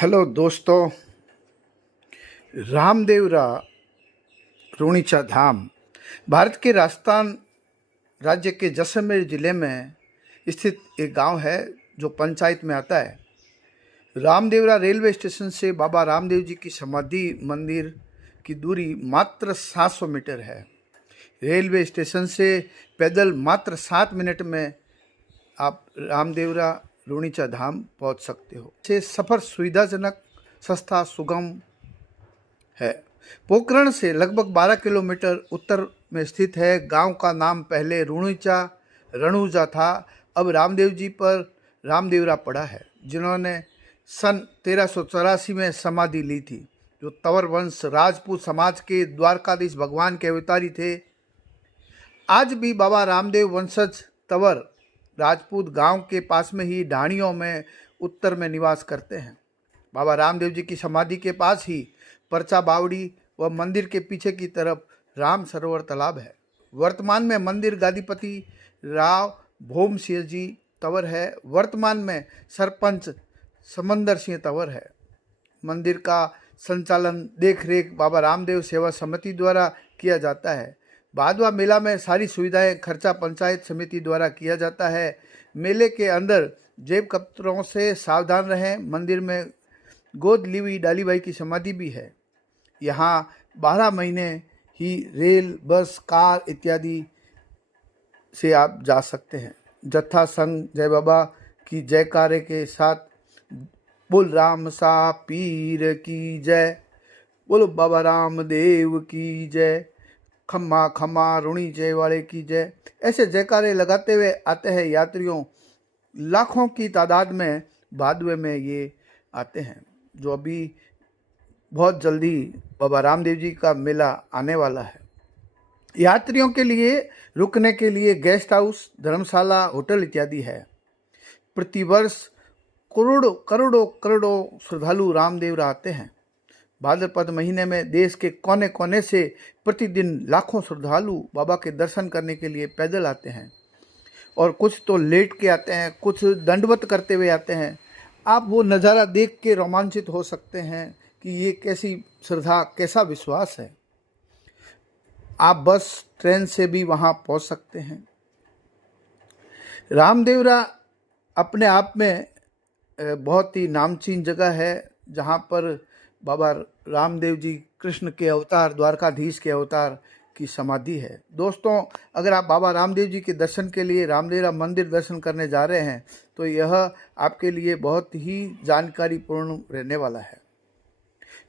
Hello दोस्तों, रामदेवरा रूणीचा धाम भारत के राजस्थान राज्य के जैसलमेर जिले में स्थित एक गांव है जो पंचायत में आता है। रामदेवरा रेलवे स्टेशन से बाबा रामदेव जी की समाधि मंदिर की दूरी मात्र 700 मीटर है। रेलवे स्टेशन से पैदल मात्र 7 मिनट में आप रामदेवरा रूणीचा धाम पहुंच सकते हो। से सफ़र सुविधाजनक, सस्ता, सुगम है। पोखरण से लगभग 12 किलोमीटर उत्तर में स्थित है। गांव का नाम पहले रूणीचा रणुजा था, अब रामदेव जी पर रामदेवरा पड़ा है, जिन्होंने सन 1384 में समाधि ली थी, जो तंवर वंश राजपूत समाज के द्वारकाधीश भगवान के अवतारी थे। आज भी बाबा रामदेव वंशज तंवर राजपूत गांव के पास में ही ढाणियों में उत्तर में निवास करते हैं। बाबा रामदेव जी की समाधि के पास ही परचा बावड़ी व मंदिर के पीछे की तरफ राम सरोवर तालाब है। वर्तमान में मंदिर गादीपति राव भोम सिंह जी तंवर है। वर्तमान में सरपंच समंदर सिंह तंवर है। मंदिर का संचालन देख रेख बाबा रामदेव सेवा समिति द्वारा किया जाता है। भादवा मेला में सारी सुविधाएं खर्चा पंचायत समिति द्वारा किया जाता है। मेले के अंदर जेब कतरों से सावधान रहें। मंदिर में गोद ली हुई डालीबाई की समाधि भी है। यहाँ 12 महीने ही रेल, बस, कार इत्यादि से आप जा सकते हैं। जत्था संघ जय बाबा की जयकारे के साथ बोल राम सा पीर की जय, बोलो बाबा रामदेव की जय, खम्मा खम्मा रूणीचे वाले की जय, ऐसे जयकारे लगाते हुए आते हैं यात्रियों। लाखों की तादाद में भादवे में ये आते हैं, जो अभी बहुत जल्दी बाबा रामदेव जी का मेला आने वाला है। यात्रियों के लिए रुकने के लिए गेस्ट हाउस, धर्मशाला, होटल इत्यादि है। प्रतिवर्ष करोड़ों करोड़ों करोड़ों श्रद्धालु रामदेवरा आते हैं। भाद्रपद महीने में देश के कोने कोने से प्रतिदिन लाखों श्रद्धालु बाबा के दर्शन करने के लिए पैदल आते हैं, और कुछ तो लेट के आते हैं, कुछ दंडवत करते हुए आते हैं। आप वो नज़ारा देख के रोमांचित हो सकते हैं कि ये कैसी श्रद्धा, कैसा विश्वास है। आप बस, ट्रेन से भी वहाँ पहुँच सकते हैं। रामदेवरा अपने आप में बहुत ही नामचीन जगह है, जहाँ पर बाबा रामदेव जी कृष्ण के अवतार, द्वारकाधीश के अवतार की समाधि है। दोस्तों, अगर आप बाबा रामदेव जी के दर्शन के लिए रामदेवरा मंदिर दर्शन करने जा रहे हैं तो यह आपके लिए बहुत ही जानकारीपूर्ण रहने वाला है।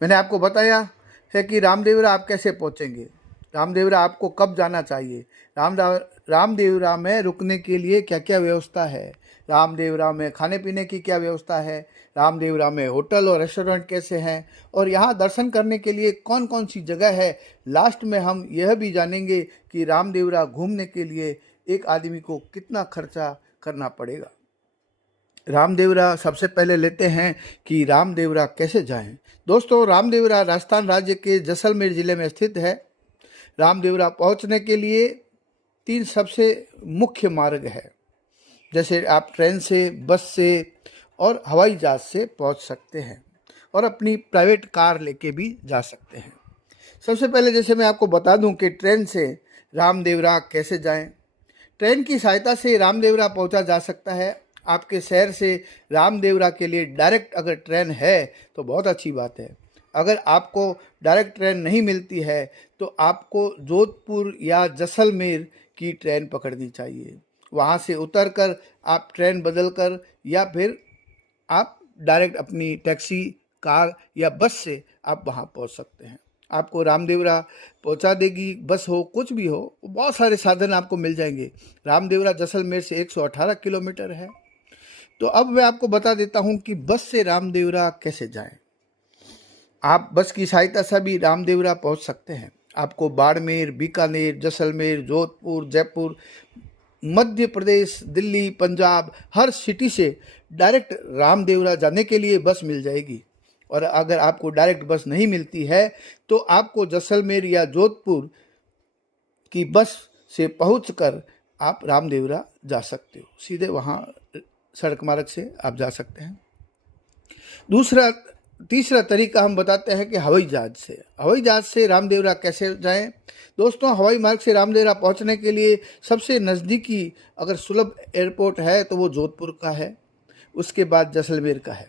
मैंने आपको बताया है कि रामदेवरा आप कैसे पहुंचेंगे, रामदेवरा आपको कब जाना चाहिए, रामदेवरा में रुकने के लिए क्या क्या व्यवस्था है, रामदेवरा में खाने पीने की क्या व्यवस्था है, रामदेवरा में होटल और रेस्टोरेंट कैसे हैं, और यहाँ दर्शन करने के लिए कौन कौन सी जगह है। लास्ट में हम यह भी जानेंगे कि रामदेवरा घूमने के लिए एक आदमी को कितना खर्चा करना पड़ेगा। रामदेवरा सबसे पहले लेते हैं कि रामदेवरा कैसे जाएं। दोस्तों, रामदेवरा राजस्थान राज्य के जैसलमेर जिले में स्थित है। रामदेवरा पहुंचने के लिए 3 सबसे मुख्य मार्ग है। जैसे आप ट्रेन से, बस से और हवाई जहाज से पहुंच सकते हैं, और अपनी प्राइवेट कार लेके भी जा सकते हैं। सबसे पहले जैसे मैं आपको बता दूं कि ट्रेन से रामदेवरा कैसे जाएं। ट्रेन की सहायता से रामदेवरा पहुंचा जा सकता है। आपके शहर से रामदेवरा के लिए डायरेक्ट अगर ट्रेन है तो बहुत अच्छी बात है। अगर आपको डायरेक्ट ट्रेन नहीं मिलती है तो आपको जोधपुर या जैसलमेर की ट्रेन पकड़नी चाहिए। वहाँ से उतरकर आप ट्रेन बदलकर या फिर आप डायरेक्ट अपनी टैक्सी, कार या बस से आप वहाँ पहुँच सकते हैं। आपको रामदेवरा पहुँचा देगी, बस हो, कुछ भी हो, बहुत सारे साधन आपको मिल जाएंगे। रामदेवरा जैसलमेर से 118 किलोमीटर है। तो अब मैं आपको बता देता हूँ कि बस से रामदेवरा कैसे जाएं। आप बस की सहायता से भी रामदेवरा पहुँच सकते हैं। आपको बाड़मेर, बीकानेर, जैसलमेर, जोधपुर, जयपुर, मध्य प्रदेश, दिल्ली, पंजाब, हर सिटी से डायरेक्ट रामदेवरा जाने के लिए बस मिल जाएगी। और अगर आपको डायरेक्ट बस नहीं मिलती है तो आपको जैसलमेर या जोधपुर की बस से पहुंचकर आप रामदेवरा जा सकते हो। सीधे वहाँ सड़क मार्ग से आप जा सकते हैं। दूसरा तीसरा तरीका हम बताते हैं कि हवाई जहाज से। हवाई जहाज से रामदेवरा कैसे जाएं? दोस्तों, हवाई मार्ग से रामदेवरा पहुंचने के लिए सबसे नज़दीकी अगर सुलभ एयरपोर्ट है तो वो जोधपुर का है, उसके बाद जैसलमेर का है।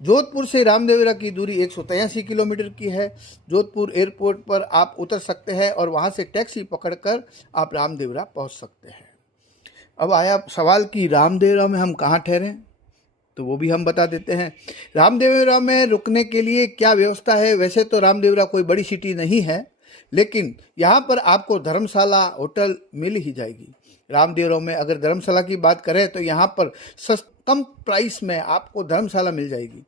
जोधपुर से रामदेवरा की दूरी 183 किलोमीटर की है। जोधपुर एयरपोर्ट पर आप उतर सकते हैं और वहां से टैक्सी पकड़कर आप रामदेवरा पहुंच सकते हैं। अब आया सवाल कि रामदेवरा में हम कहाँ ठहरें, तो वो भी हम बता देते हैं। रामदेवरा में रुकने के लिए क्या व्यवस्था है? वैसे तो रामदेवरा कोई बड़ी सिटी नहीं है, लेकिन यहाँ पर आपको धर्मशाला, होटल मिल ही जाएगी। रामदेवरा में अगर धर्मशाला की बात करें तो यहाँ पर कम प्राइस में आपको धर्मशाला मिल जाएगी।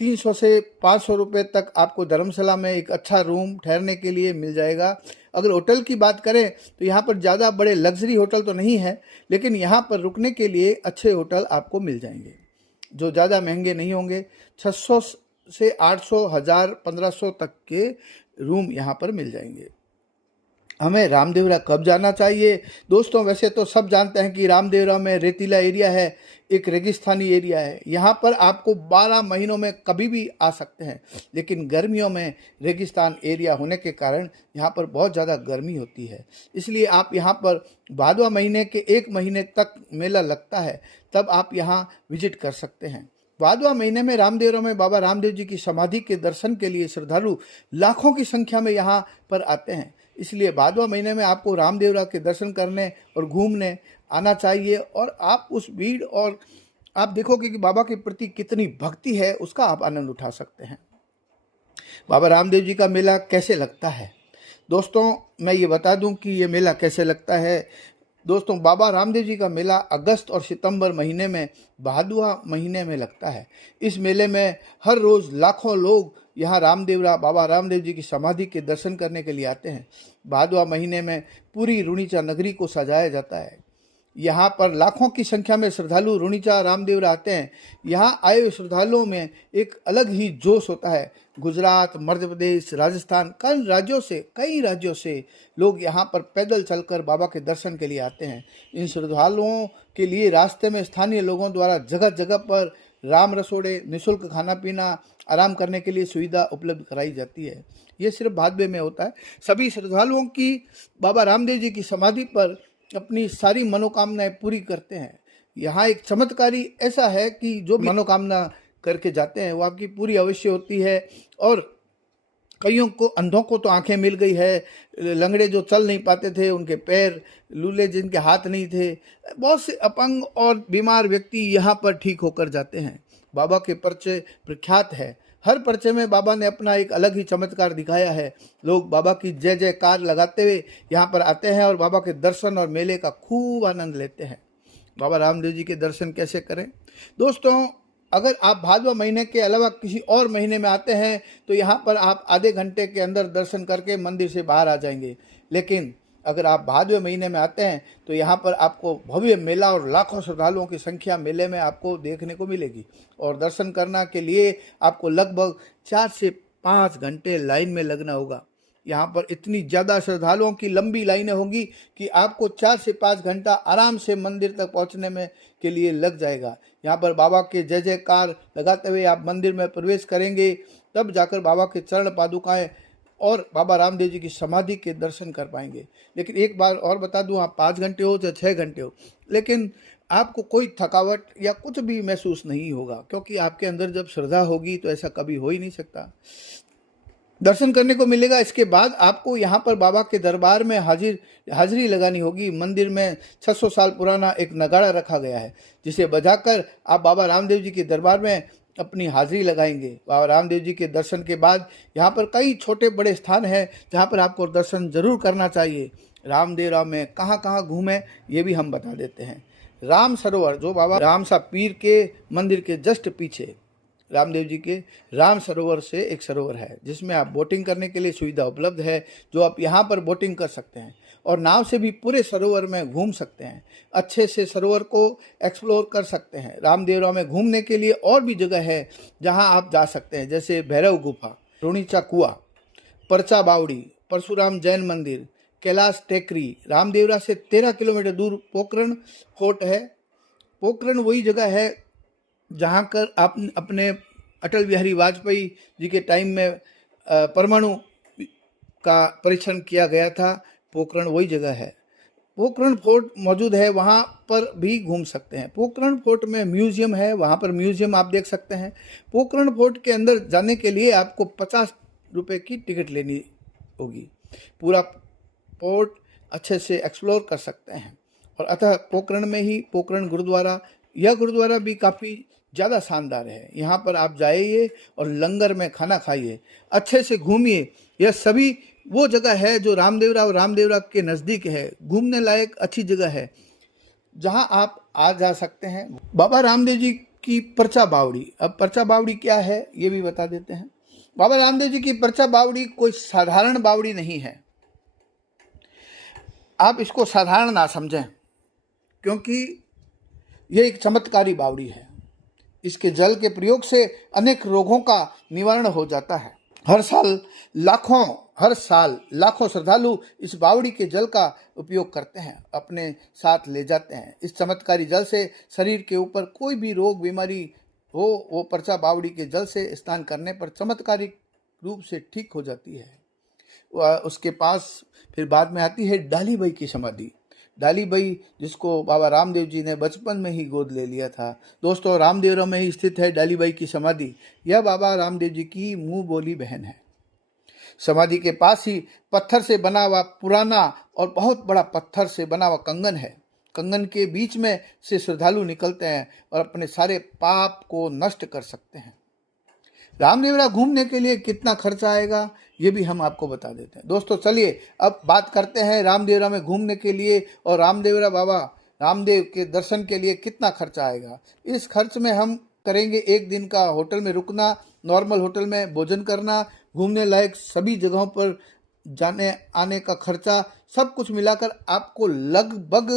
300 से 500 रुपये तक आपको धर्मशाला में एक अच्छा रूम ठहरने के लिए मिल जाएगा। अगर होटल की बात करें तो यहाँ पर ज़्यादा बड़े लग्जरी होटल तो नहीं है, लेकिन यहाँ पर रुकने के लिए अच्छे होटल आपको मिल जाएंगे जो ज़्यादा महंगे नहीं होंगे। 600 से 800, 1000, 1500 तक के रूम यहाँ पर मिल जाएंगे। हमें रामदेवरा कब जाना चाहिए? दोस्तों, वैसे तो सब जानते हैं कि रामदेवरा में रेतीला एरिया है, एक रेगिस्तानी एरिया है। यहाँ पर आपको 12 महीनों में कभी भी आ सकते हैं, लेकिन गर्मियों में रेगिस्तान एरिया होने के कारण यहाँ पर बहुत ज़्यादा गर्मी होती है। इसलिए आप यहाँ पर भादवा महीने के 1 महीने तक मेला लगता है, तब आप यहाँ विजिट कर सकते हैं। भादवा महीने में रामदेवरा में बाबा रामदेव जी की समाधि के दर्शन के लिए श्रद्धालु लाखों की संख्या में यहाँ पर आते हैं। इसलिए भादवा महीने में आपको रामदेवरा के दर्शन करने और घूमने आना चाहिए, और आप उस भीड़ और आप देखोगे कि बाबा के प्रति कितनी भक्ति है, उसका आप आनंद उठा सकते हैं। बाबा रामदेव जी का मेला कैसे लगता है? दोस्तों, मैं ये बता दूं कि ये मेला कैसे लगता है। दोस्तों, बाबा रामदेव जी का मेला अगस्त और सितंबर महीने में भादवा महीने में लगता है। इस मेले में हर रोज़ लाखों लोग यहाँ रामदेवरा बाबा रामदेव जी की समाधि के दर्शन करने के लिए आते हैं। भादवा महीने में पूरी रुणीचा नगरी को सजाया जाता है। यहाँ पर लाखों की संख्या में श्रद्धालु रुणीचा रामदेवरा आते हैं। यहाँ आए हुए श्रद्धालुओं में एक अलग ही जोश होता है। गुजरात, मध्य प्रदेश, राजस्थान, कई राज्यों से लोग यहाँ पर पैदल चलकर बाबा के दर्शन के लिए आते हैं। इन श्रद्धालुओं के लिए रास्ते में स्थानीय लोगों द्वारा जगह जगह पर राम रसोड़े, निःशुल्क खाना पीना, आराम करने के लिए सुविधा उपलब्ध कराई जाती है। ये सिर्फ भादवे में होता है। सभी श्रद्धालुओं की बाबा रामदेव जी की समाधि पर अपनी सारी मनोकामनाएं पूरी करते हैं। यहाँ एक चमत्कारी ऐसा है कि जो मनोकामना करके जाते हैं वो आपकी पूरी अवश्य होती है। और कईयों को, अंधों को तो आंखें मिल गई है, लंगड़े जो चल नहीं पाते थे उनके पैर, लूले जिनके हाथ नहीं थे, बहुत से अपंग और बीमार व्यक्ति यहाँ पर ठीक होकर जाते हैं। बाबा के पर्चे प्रख्यात है। हर पर्चे में बाबा ने अपना एक अलग ही चमत्कार दिखाया है। लोग बाबा की जय जयकार लगाते हुए यहाँ पर आते हैं और बाबा के दर्शन और मेले का खूब आनंद लेते हैं। बाबा रामदेव जी के दर्शन कैसे करें? दोस्तों, अगर आप भादवा महीने के अलावा किसी और महीने में आते हैं तो यहाँ पर आप आधे घंटे के अंदर दर्शन करके मंदिर से बाहर आ जाएंगे। लेकिन अगर आप भादवे महीने में आते हैं तो यहाँ पर आपको भव्य मेला और लाखों श्रद्धालुओं की संख्या मेले में आपको देखने को मिलेगी। और दर्शन करने के लिए आपको लगभग 4 से 5 घंटे लाइन में लगना होगा। यहाँ पर इतनी ज़्यादा श्रद्धालुओं की लंबी लाइनें होंगी कि आपको 4 से 5 घंटा आराम से मंदिर तक पहुँचने में के लिए लग जाएगा। यहाँ पर बाबा के जय जयकार लगाते हुए आप मंदिर में प्रवेश करेंगे, तब जाकर बाबा के चरण पादुकाएं और बाबा रामदेव जी की समाधि के दर्शन कर पाएंगे। लेकिन एक बार और बता दूं, आप 5 घंटे हो या 6 घंटे हो, लेकिन आपको कोई थकावट या कुछ भी महसूस नहीं होगा, क्योंकि आपके अंदर जब श्रद्धा होगी तो ऐसा कभी हो ही नहीं सकता। दर्शन करने को मिलेगा। इसके बाद आपको यहाँ पर बाबा के दरबार में हाजिरी लगानी होगी। मंदिर में 600 साल पुराना एक नगाड़ा रखा गया है, जिसे बजाकर आप बाबा रामदेव जी के दरबार में अपनी हाजिरी लगाएंगे। बाबा रामदेव जी के दर्शन के बाद यहाँ पर कई छोटे बड़े स्थान हैं जहाँ पर आपको दर्शन जरूर करना चाहिए। रामदेवरा में कहाँ कहाँ घूमें ये भी हम बता देते हैं। राम सरोवर, जो बाबा रामसा पीर के मंदिर के जस्ट पीछे रामदेव जी के राम सरोवर से एक सरोवर है, जिसमें आप बोटिंग करने के लिए सुविधा उपलब्ध है, जो आप यहाँ पर बोटिंग कर सकते हैं और नाव से भी पूरे सरोवर में घूम सकते हैं। अच्छे से सरोवर को एक्सप्लोर कर सकते हैं। रामदेवरा में घूमने के लिए और भी जगह है जहाँ आप जा सकते हैं, जैसे भैरव गुफा, रुणीचा कुआ, परचा बावड़ी, परशुराम जैन मंदिर, कैलाश टेकरी। रामदेवरा से 13 किलोमीटर दूर पोखरण फोर्ट है। पोखरण वही जगह है जहाँ कर आप अपने अटल बिहारी वाजपेयी जी के टाइम में परमाणु का परीक्षण किया गया था, पोखरण वही जगह है। पोखरण फोर्ट मौजूद है, वहाँ पर भी घूम सकते हैं। पोखरण फोर्ट में म्यूजियम है, वहाँ पर म्यूजियम आप देख सकते हैं। पोखरण फोर्ट के अंदर जाने के लिए आपको 50 रुपये की टिकट लेनी होगी। पूरा फोर्ट अच्छे से एक्सप्लोर कर सकते हैं। और अतः पोखरण में ही पोखरण गुरुद्वारा, यह गुरुद्वारा भी काफ़ी ज़्यादा शानदार है। यहाँ पर आप जाइए और लंगर में खाना खाइए, अच्छे से घूमिए। यह सभी वो जगह है जो रामदेवरा और रामदेवरा के नज़दीक है, घूमने लायक अच्छी जगह है, जहाँ आप आ जा सकते हैं। बाबा रामदेव जी की परचा बावड़ी, अब परचा बावड़ी क्या है ये भी बता देते हैं। बाबा रामदेव जी की परचा बावड़ी कोई साधारण बावड़ी नहीं है, आप इसको साधारण ना समझें, क्योंकि यह एक चमत्कारी बावड़ी है। इसके जल के प्रयोग से अनेक रोगों का निवारण हो जाता है। हर साल लाखों श्रद्धालु इस बावड़ी के जल का उपयोग करते हैं, अपने साथ ले जाते हैं। इस चमत्कारी जल से शरीर के ऊपर कोई भी रोग बीमारी हो, वो परचा बावड़ी के जल से स्नान करने पर चमत्कारी रूप से ठीक हो जाती है। उसके पास फिर बाद में आती है डाली बाई की समाधि। डाली बाई, जिसको बाबा रामदेव जी ने बचपन में ही गोद ले लिया था। दोस्तों, रामदेवरा में ही स्थित है डाली बाई की समाधि। यह बाबा रामदेव जी की मुंह बोली बहन है। समाधि के पास ही पत्थर से बना हुआ पुराना और बहुत बड़ा पत्थर से बना हुआ कंगन है। कंगन के बीच में से श्रद्धालु निकलते हैं और अपने सारे पाप को नष्ट कर सकते हैं। रामदेवरा घूमने के लिए कितना खर्चा आएगा ये भी हम आपको बता देते हैं। दोस्तों, चलिए अब बात करते हैं रामदेवरा में घूमने के लिए और रामदेवरा बाबा रामदेव के दर्शन के लिए कितना खर्चा आएगा। इस खर्च में हम करेंगे एक दिन का होटल में रुकना, नॉर्मल होटल में भोजन करना, घूमने लायक सभी जगहों पर जाने आने का खर्चा, सब कुछ मिलाकर आपको लगभग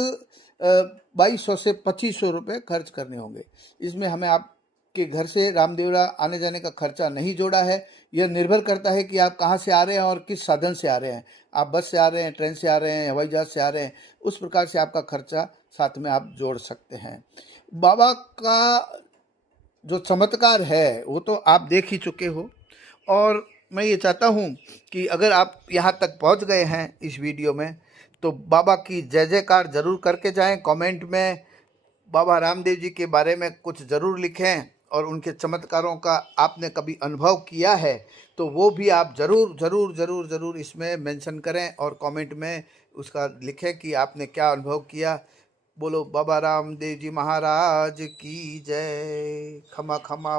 2200 से 2500 रुपये खर्च करने होंगे। इसमें हमें आपके घर से रामदेवरा आने जाने का खर्चा नहीं जोड़ा है। यह निर्भर करता है कि आप कहाँ से आ रहे हैं और किस साधन से आ रहे हैं। आप बस से आ रहे हैं, ट्रेन से आ रहे हैं, हवाई जहाज से आ रहे हैं, उस प्रकार से आपका खर्चा साथ में आप जोड़ सकते हैं। बाबा का जो चमत्कार है वो तो आप देख ही चुके हो, और मैं ये चाहता हूँ कि अगर आप यहाँ तक पहुँच गए हैं इस वीडियो में, तो बाबा की जय जयकार ज़रूर करके जाएं। कमेंट में बाबा रामदेव जी के बारे में कुछ ज़रूर लिखें, और उनके चमत्कारों का आपने कभी अनुभव किया है तो वो भी आप ज़रूर इसमें मेंशन करें और कमेंट में उसका लिखें कि आपने क्या अनुभव किया। बोलो बाबा रामदेव जी महाराज की जय। खमा खमा।